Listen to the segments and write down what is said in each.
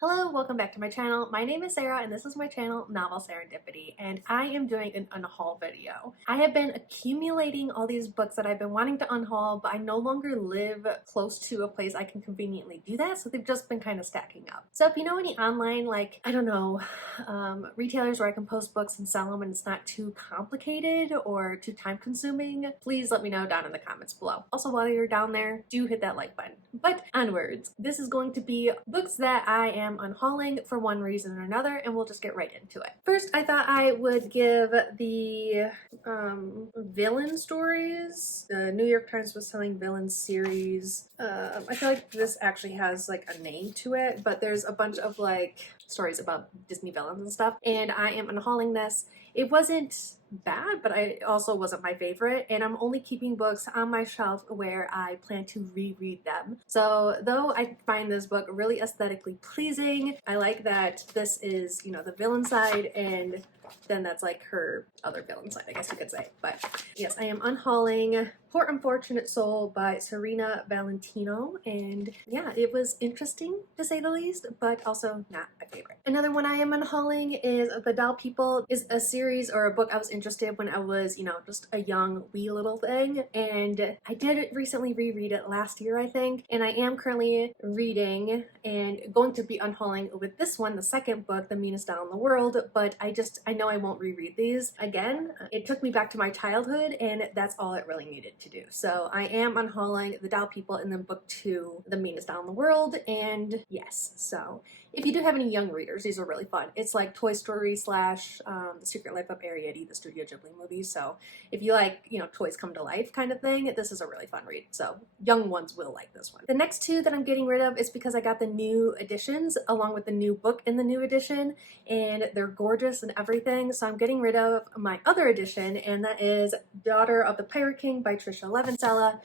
Hello, welcome back to my channel. My name is Sarah and this is my channel, Novel Serendipity, and I am doing an unhaul video. I have been accumulating all these books that I've been wanting to unhaul, but I no longer live close to a place I can conveniently do that, so they've just been kind of stacking up. So if you know any online, like, I don't know, retailers where I can post books and sell them and it's not too complicated or too time consuming, please let me know down in the comments below. Also, while you're down there, do hit that like button. But onwards, this is going to be books that I am unhauling for one reason or another, and we'll just get right into it. First, I thought I would give the villain stories. The New York Times was selling villain series. I feel like this actually has like a name to it, but there's a bunch of like stories about Disney villains and stuff, and I am unhauling this. It wasn't bad, but I also wasn't my favorite, and I'm only keeping books on my shelf where I plan to reread them. So though I find this book really aesthetically pleasing, I like that this is, you know, the villain side, and then that's like her other villain side, I guess you could say. But yes, I am unhauling Poor Unfortunate Soul by Serena Valentino, and yeah, it was interesting to say the least, but also not my favorite. Another one I am unhauling is The Doll People. Is a series or a book I was interested when I was, you know, just a young wee little thing, and I did recently reread it last year, I think, and I am currently reading and going to be unhauling with this one, the second book, The Meanest Doll in the World, but I know I won't reread these again. It took me back to my childhood, and that's all it really needed to do. So I am unhauling The Doll People and then book 2, The Meanest Doll in the World, and yes, so if you do have any young readers, these are really fun. It's like Toy Story slash The Secret Life of Arrietty, the Studio Ghibli movie. So if you like, you know, toys come to life kind of thing, this is a really fun read. So young ones will like this one. The next 2 that I'm getting rid of is because I got the new editions along with the new book in the new edition, and they're gorgeous and everything. So I'm getting rid of my other edition, and that is Daughter of the Pirate King by Trisha Levenseller,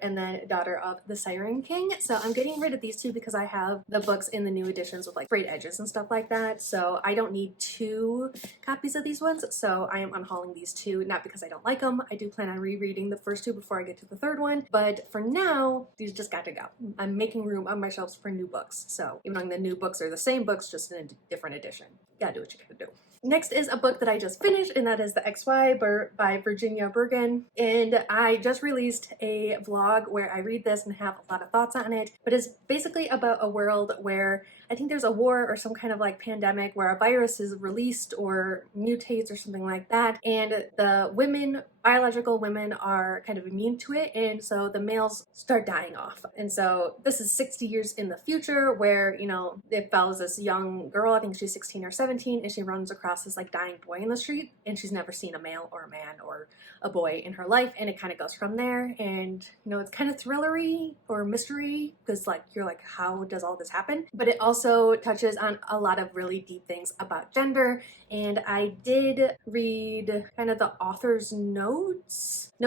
and then Daughter of the Siren King. So I'm getting rid of these 2 because I have the books in the new editions with like frayed edges and stuff like that, so I don't need 2 copies of these ones. So I am unhauling these 2, not because I don't like them. I do plan on rereading the first 2 before I get to the third one, but for now these just got to go. I'm making room on my shelves for new books, so even though the new books are the same books, just in a different edition. Gotta do what you gotta do. Next is a book that I just finished, and that is The XY by Virginia Bergen. And I just released a vlog where I read this and have a lot of thoughts on it. But it's basically about a world where I think there's a war or some kind of like pandemic where a virus is released or mutates or something like that. And the women, biological women, are kind of immune to it, and so the males start dying off. And so this is 60 years in the future where, you know, it follows this young girl, I think she's 16 or 17, and she runs across this like dying boy in the street, and she's never seen a male or a man or a boy in her life, and it kind of goes from there. And you know, it's kind of thrillery or mystery because like you're like, how does all this happen? But it also touches on a lot of really deep things about gender. And I did read kind of the author's note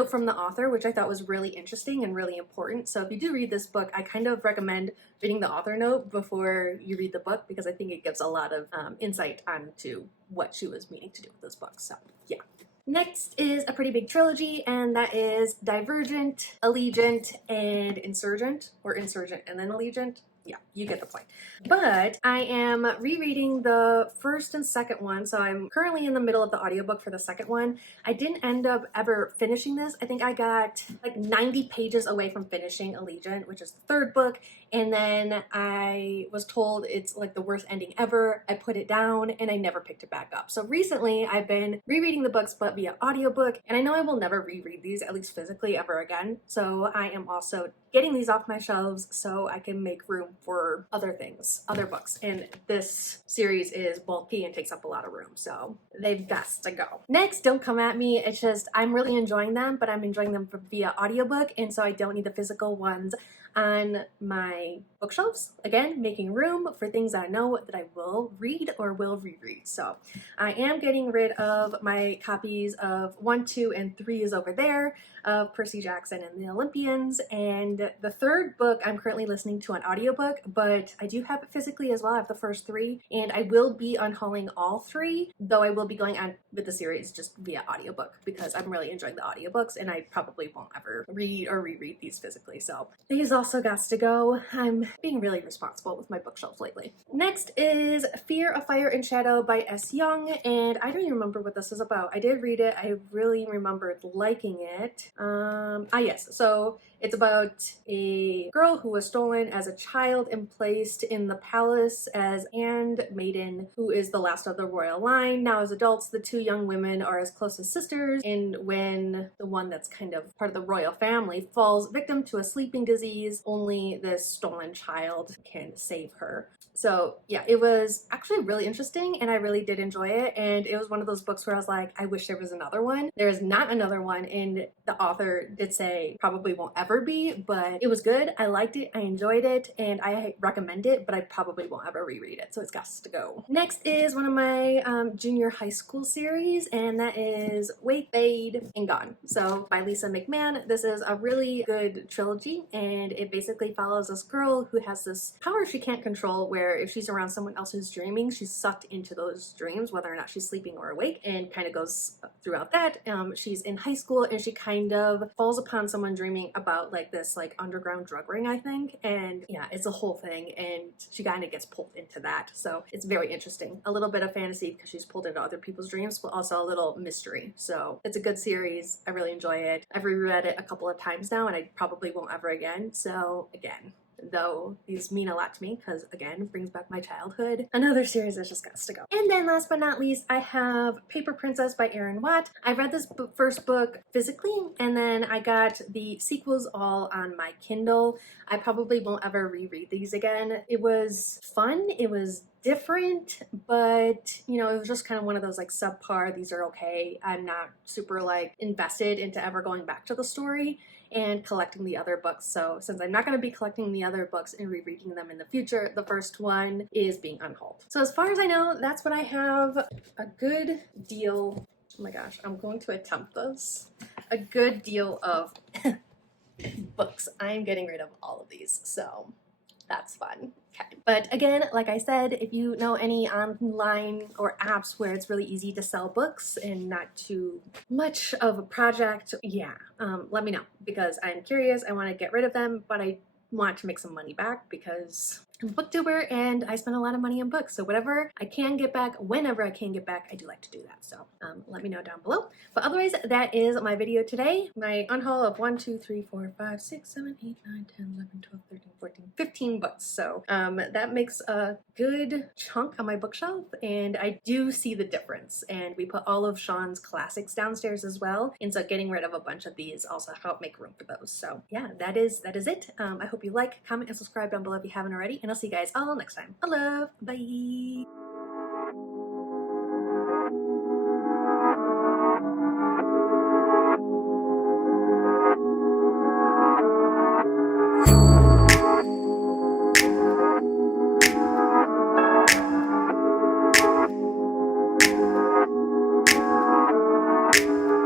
from the author, which I thought was really interesting and really important. So if you do read this book, I kind of recommend reading the author note before you read the book, because I think it gives a lot of insight onto what she was meaning to do with this book. So yeah. Next is a pretty big trilogy, and that is Divergent, Allegiant, and Insurgent, or Insurgent and then Allegiant. Yeah, you get the point. But I am rereading the first and second one, so I'm currently in the middle of the audiobook for the second one. I didn't end up ever finishing this. I think I got like 90 pages away from finishing Allegiant, which is the third book, and then I was told it's like the worst ending ever. I put it down and I never picked it back up. So recently I've been rereading the books but via audiobook, and I know I will never reread these, at least physically, ever again. So I am also getting these off my shelves so I can make room for other things, other books. And this series is bulky and takes up a lot of room, so they've got to go. Next, don't come at me. It's just I'm really enjoying them, but I'm enjoying them via audiobook, and so I don't need the physical ones on my bookshelves. Again, making room for things I know that I will read or will reread. So I am getting rid of my copies of 1, 2, and 3 is over there, of Percy Jackson and the Olympians, and the third book I'm currently listening to an audiobook, but I do have it physically as well. I have the first 3, and I will be unhauling all 3, though I will be going on with the series just via audiobook because I'm really enjoying the audiobooks, and I probably won't ever read or reread these physically. So these all also got to go. I'm being really responsible with my bookshelf lately. Next is Fear of Fire and Shadow by S. Young, and I don't even remember what this is about. I did read it. I really remembered liking it. Yes, so it's about a girl who was stolen as a child and placed in the palace as handmaiden, who is the last of the royal line. Now as adults, the two young women are as close as sisters, and when the one that's kind of part of the royal family falls victim to a sleeping disease, only this stolen child can save her. So yeah, it was actually really interesting and I really did enjoy it, and it was one of those books where I was like, I wish there was another one. There is not another one, and the author did say probably won't ever be, but it was good. I liked it, I enjoyed it, and I recommend it, but I probably won't ever reread it, so it's got to go. Next is one of my junior high school series, and that is Wake, Fade, and Gone. So by Lisa McMahon. This is a really good trilogy, and it basically follows this girl who has this power she can't control, where if she's around someone else who's dreaming, she's sucked into those dreams, whether or not she's sleeping or awake, and kind of goes throughout that. She's in high school and she kind of falls upon someone dreaming about like this like underground drug ring, I think, and yeah, it's a whole thing, and she kind of gets pulled into that. So it's very interesting. A little bit of fantasy because she's pulled into other people's dreams, but also a little mystery. So it's a good series. I really enjoy it. I've reread it a couple of times now, and I probably won't ever again. So again, though these mean a lot to me because again it brings back my childhood, another series that just got to go. And then last but not least, I have Paper Princess by Erin Watt. I read this first book physically, and then I got the sequels all on my Kindle. I probably won't ever reread these again. It was fun, it was different, but you know, it was just kind of one of those like subpar, these are okay. I'm not super like invested into ever going back to the story and collecting the other books. So since I'm not going to be collecting the other books and rereading them in the future, the first one is being unhauled. So as far as I know, that's what I have. A good deal, oh my gosh, I'm going to attempt this. A good deal of books. I'm getting rid of all of these, so that's fun. Okay. But again, like I said, if you know any online or apps where it's really easy to sell books and not too much of a project, yeah, let me know, because I'm curious. I want to get rid of them, but I want to make some money back because I'm a booktuber and I spend a lot of money on books. So whatever I can get back, whenever I can get back, I do like to do that. So let me know down below. But otherwise, that is my video today. My unhaul of 1, 2, 3, 4, 5, 6, 7, 8, 9, 10, 11, 12, 13, 14, 15 books. So that makes a good chunk on my bookshelf, and I do see the difference. And we put all of Sean's classics downstairs as well. And so getting rid of a bunch of these also help make room for those. So yeah, that is it. I hope you like, comment, and subscribe down below if you haven't already. And I'll see you guys all next time. I love. Bye.